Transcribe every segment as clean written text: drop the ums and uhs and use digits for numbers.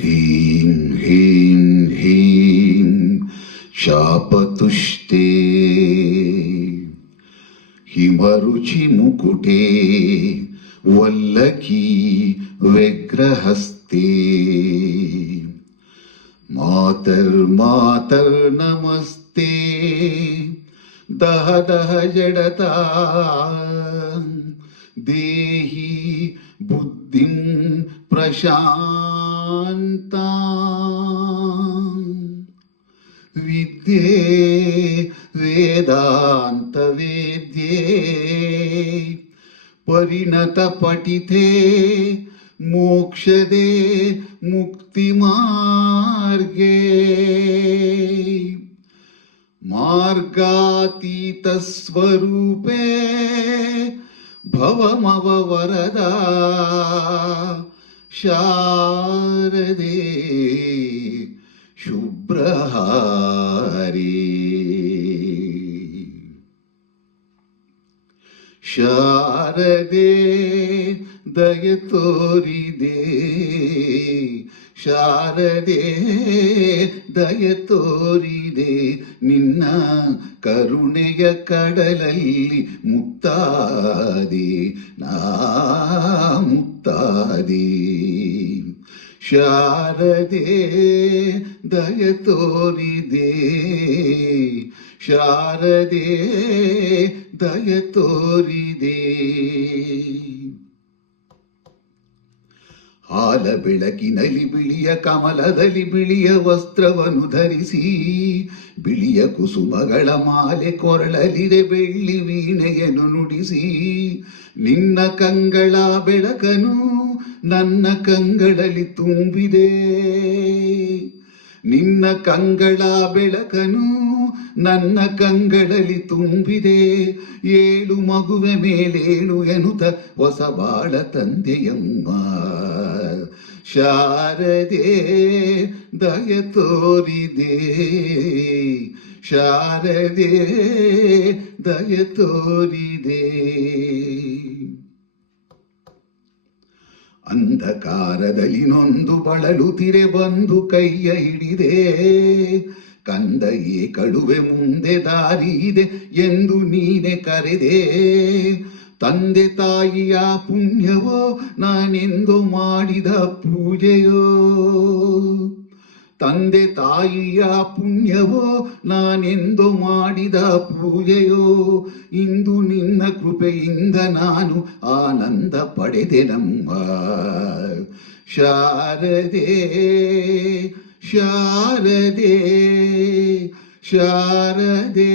ಹೀಂ ಹೀಂ ಹೀಂ ಶಾಪತುಷ್ಟೇ ಹಿಮರುಚಿ ಮುಕುಟೇ ವಲ್ಲಕೀ ವ್ಯಗ್ರಹಸ್ತೆ ಮಾತರ್ಮಾತರ್ನಮಸ್ತೆ ದಹ ದಹ ಜಡತಾ ದೇಹಿ ಬುದ್ಧಿಂ ಪ್ರಶಾಂತಾ ವಿದ್ಯೆ ವೇದಾಂತ ವೇದ್ಯೆ ಪರಿಣತ ಪಠಿತೆ ಮೋಕ್ಷದೆ ಮುಕ್ತಿ ಮಾರ್ಗೇ ಮಾರ್ಗಾತೀತ ಸ್ವರೂಪೇ ಭವಮವ ವರದಾ ಶಾರದೆ ಶುಭ್ರಹಾರಿ ಶಾರದೆ ದಯ ತೋರಿದೆ ಶಾರದೆ ದಯ ತೋರಿದೆ ನಿನ್ನ ಕರುಣೆಯ ಕಡಲಲ್ಲಿ ಮುಕ್ತಾದೆ ನಾ ಮುಕ್ತಾದೆ ಶಾರದೆ ದಯ ತೋರಿದೆ ಶಾರದೆ ದಯ ತೋರಿದೆ ಹಾಲ ಬೆಳಕಿನಲ್ಲಿ ಬಿಳಿಯ ಕಮಲದಲ್ಲಿ ಬಿಳಿಯ ವಸ್ತ್ರವನ್ನು ಧರಿಸಿ ಬಿಳಿಯ ಕುಸುಮಗಳ ಮಾಲೆ ಕೊರಳಲಿದೆ ಬೆಳ್ಳಿ ವೀಣೆಯನ್ನು ನುಡಿಸಿ ನಿನ್ನ ಕಂಗಳ ಬೆಳಕನು ನನ್ನ ಕಂಗಳಲ್ಲಿ ತುಂಬಿದೆ ನಿನ್ನ ಕಂಗಳ ಬೆಳಕನು ನನ್ನ ಕಂಗಳಲ್ಲಿ ತುಂಬಿದೆ ಏಳು ಮಗುವೆ ಮೇಲೇಳು ಎನ್ನುತ್ತ ಹೊಸ ಬಾಳ ತಂದೆಯಮ್ಮ ಶಾರದೆ ದಯ ತೋರಿದೆ ಶಾರದೆ ದಯ ತೋರಿದೆ ಅಂಧಕಾರದಲ್ಲಿ ನೊಂದು ಬಳಲುತ್ತಿರೆ ಬಂದು ಕೈಯ ಹಿಡಿದೆ ಕಂದ ಏ ಕಳುವೆ ಮುಂದೆ ದಾರಿ ಇದೆ ಎಂದು ನೀನೆ ಕರೆದೆ ತಂದೆ ತಾಯಿಯ ಪುಣ್ಯವೋ ನಾನೆಂದು ಮಾಡಿದ ಪೂಜೆಯೋ ತಂದೆ ತಾಯಿಯ ಪುಣ್ಯವೋ ನಾನೆಂದು ಮಾಡಿದ ಪೂಜೆಯೋ ಇಂದು ನಿನ್ನ ಕೃಪೆಯಿಂದ ನಾನು ಆನಂದ ಪಡೆದೆ ನಮ್ಮ ಶಾರದೆ ಶಾರದೆ ಶಾರದೆ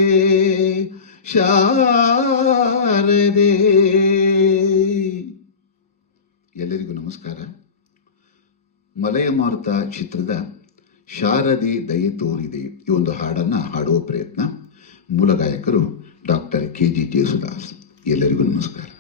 ಶಾರದೆ. ಎಲ್ಲರಿಗೂ ನಮಸ್ಕಾರ. ಮಲಯ ಮಾರುತ ಚಿತ್ರದ ಶಾರದೆ ದಯೆ ತೋರಿದೆ ಈ ಒಂದು ಹಾಡನ್ನು ಹಾಡುವ ಪ್ರಯತ್ನ. ಮೂಲ ಗಾಯಕರು ಡಾಕ್ಟರ್ KG ಜೇಸುದಾಸ್. ಎಲ್ಲರಿಗೂ ನಮಸ್ಕಾರ.